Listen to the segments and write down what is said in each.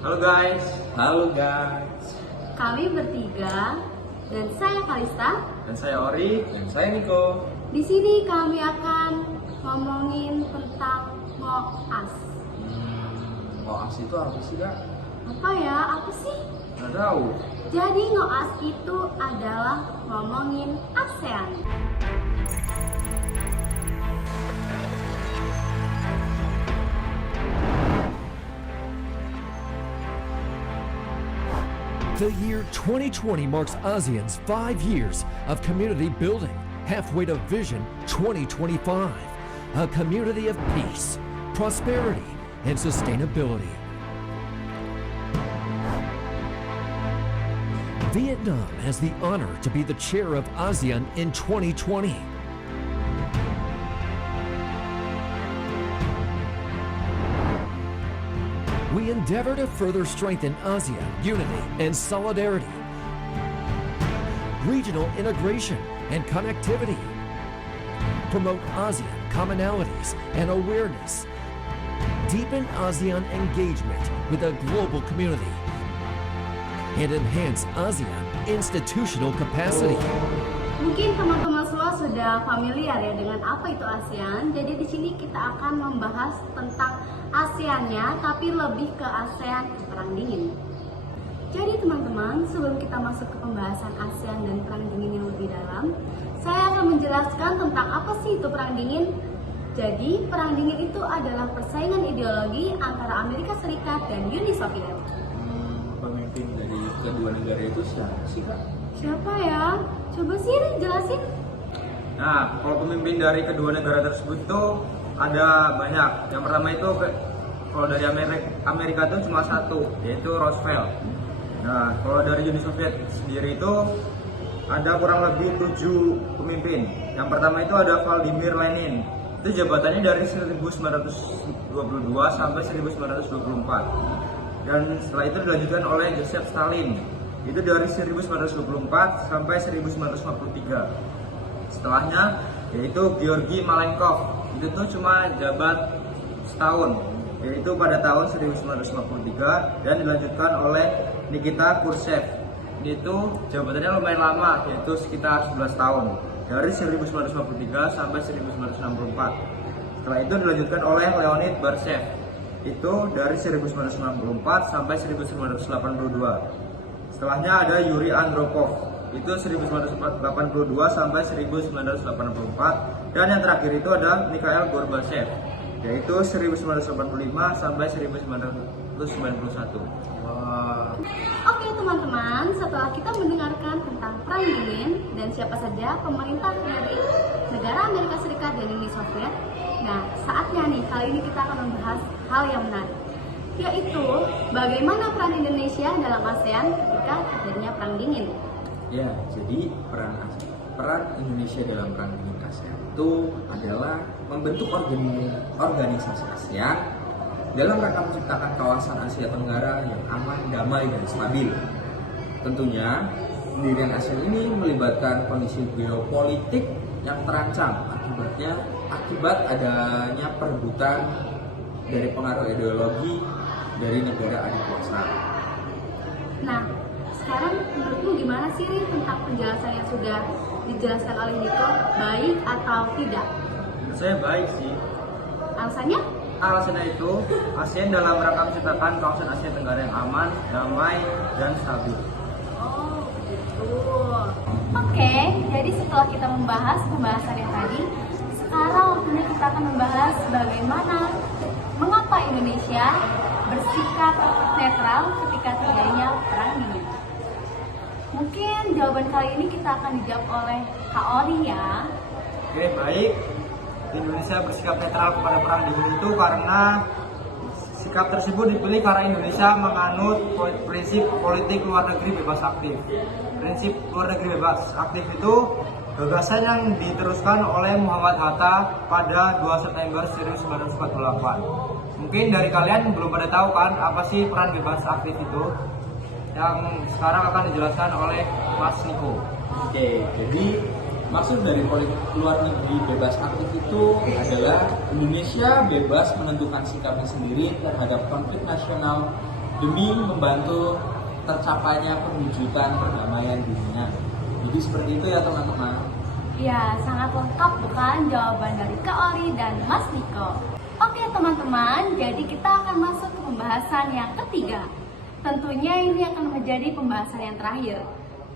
Halo guys. Halo guys. Kami bertiga dan saya Kalista. Dan saya Ori. Dan saya Niko. Di sini kami akan ngomongin tentang MOAS. MOAS itu apa sih, Kak? Apa ya? Apa sih? Nggak tahu. Jadi MOAS itu adalah ngomongin ASEAN. The year 2020 marks ASEAN's 5 years of community building, halfway to Vision 2025, a community of peace, prosperity, and sustainability. Vietnam has the honor to be the chair of ASEAN in 2020. We endeavor to further strengthen ASEAN unity and solidarity, regional integration and connectivity, promote ASEAN commonalities and awareness, deepen ASEAN engagement with the global community, and enhance ASEAN institutional capacity. Mungkin teman-teman semua sudah familiar ya dengan apa itu ASEAN. Jadi di sini kita akan membahas tentang ASEAN-nya, tapi lebih ke ASEAN Perang Dingin. Jadi teman-teman, sebelum kita masuk ke pembahasan ASEAN dan Perang Dingin yang lebih dalam, saya akan menjelaskan tentang apa sih itu Perang Dingin. Jadi, Perang Dingin itu adalah persaingan ideologi antara Amerika Serikat dan Uni Soviet. Pemimpin dari kedua negara itu siapa sih, Kak? Siapa ya? Coba sih jelasin. Nah, kalau pemimpin dari kedua negara tersebut itu ada banyak. Yang pertama itu kalau dari Amerika itu cuma satu, yaitu Roosevelt. Nah, kalau dari Uni Soviet sendiri itu ada kurang lebih 7 pemimpin. Yang pertama itu ada Vladimir Lenin. Itu jabatannya dari 1922 sampai 1924. Dan setelah itu dilanjutkan oleh Joseph Stalin. Itu dari 1924 sampai 1953. Setelahnya yaitu Georgi Malenkov. Itu tuh cuma jabat setahun, yaitu pada tahun 1953, dan dilanjutkan oleh Nikita Khrushchev. Itu jabatannya lumayan lama, yaitu sekitar 11 tahun, dari 1953 sampai 1964. Setelah itu dilanjutkan oleh Leonid Brezhnev. Itu dari 1994 sampai 1982. Setelahnya ada Yuri Andropov. Itu 1982 sampai 1984. Dan yang terakhir itu ada Mikhail Gorbachev, yaitu 1985 sampai 1991. Oke teman-teman, setelah kita mendengarkan tentang Perang Dingin dan siapa saja pemerintah dari negara Amerika Serikat dan Uni Soviet, nah saatnya nih, kali ini kita akan membahas hal yang menarik, yaitu bagaimana peran Indonesia dalam ASEAN ketika terjadinya Perang Dingin. Ya, jadi peran Indonesia dalam Perang Dingin ASEAN itu adalah membentuk organisasi ASEAN dalam rangka menciptakan kawasan Asia Tenggara yang aman, damai, dan stabil. Tentunya, pendirian ASEAN ini melibatkan kondisi geopolitik yang terancam akibat adanya perebutan dari pengaruh ideologi dari negara adik kuasa. Nah, sekarang menurutmu gimana sih Rin, tentang penjelasan yang sudah dijelaskan oleh Niko, baik atau tidak? Menurut saya baik sih. Alasannya? Alasannya itu ASEAN dalam rangka menciptakan kawasan Asia Tenggara yang aman, damai, dan stabil. Oh, begitu. Oke, jadi setelah kita membahas pembahasan yang tadi, sekarang waktunya kita akan membahas bagaimana, mengapa Indonesia bersikap netral ketika terjadinya Perang Dingin. Mungkin jawaban kali ini kita akan dijawab oleh Kak Ori ya. Oke, baik. Indonesia bersikap netral kepada Perang Dingin itu karena sikap tersebut dipilih karena Indonesia menganut prinsip politik luar negeri bebas aktif. Prinsip luar negeri bebas aktif itu gagasan yang diteruskan oleh Muhammad Hatta pada 2 September 1948. Mungkin dari kalian belum pada tahu kan apa sih peran bebas aktif itu, yang sekarang akan dijelaskan oleh Mas Niko. Oke, jadi maksud dari politik luar negeri bebas aktif itu adalah Indonesia bebas menentukan sikapnya sendiri terhadap konflik nasional demi membantu tercapainya perwujudan perdamaian dunia. Jadi seperti itu ya teman-teman. Ya, sangat lengkap bukan jawaban dari Kak Ori dan Mas Niko. Oke teman-teman, jadi kita akan masuk ke pembahasan yang ketiga. Tentunya ini akan menjadi pembahasan yang terakhir.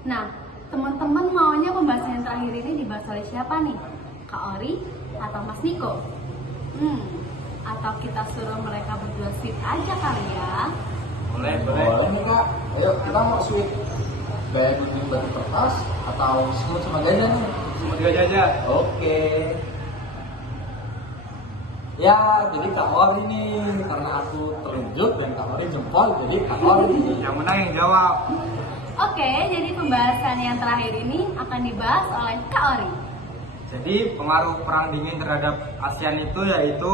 Nah, teman-teman maunya pembahasan yang terakhir ini dibahas oleh siapa nih? Kak Ori atau Mas Niko? Atau kita suruh mereka berdua sweet aja kali ya? Boleh. Boleh nih Kak. Ayo kita mau sweet gaya gunting batu kertas atau semut sama ganda nih? Semut gajah aja. Oke. Ya, jadi Kak Ori nih, karena aku telunjuk dan Kak Ori jempol, jadi Kak Ori. Yang menang yang jawab. Oke, jadi pembahasan yang terakhir ini akan dibahas oleh Kak Ori. Jadi pengaruh perang dingin terhadap ASEAN itu yaitu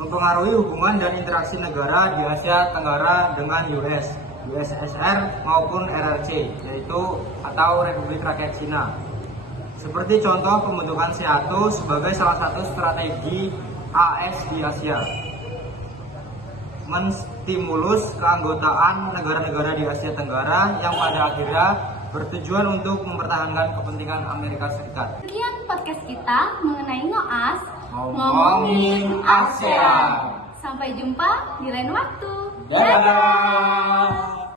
mempengaruhi hubungan dan interaksi negara di Asia Tenggara dengan USSR maupun RRC, yaitu atau Republik Rakyat Cina. Seperti contoh pembentukan SEATO sebagai salah satu strategi AS di Asia, menstimulus keanggotaan negara-negara di Asia Tenggara yang pada akhirnya bertujuan untuk mempertahankan kepentingan Amerika Serikat. Sekian podcast kita mengenai ngoas Ngomongin ASEAN. Sampai jumpa di lain waktu. Dadah.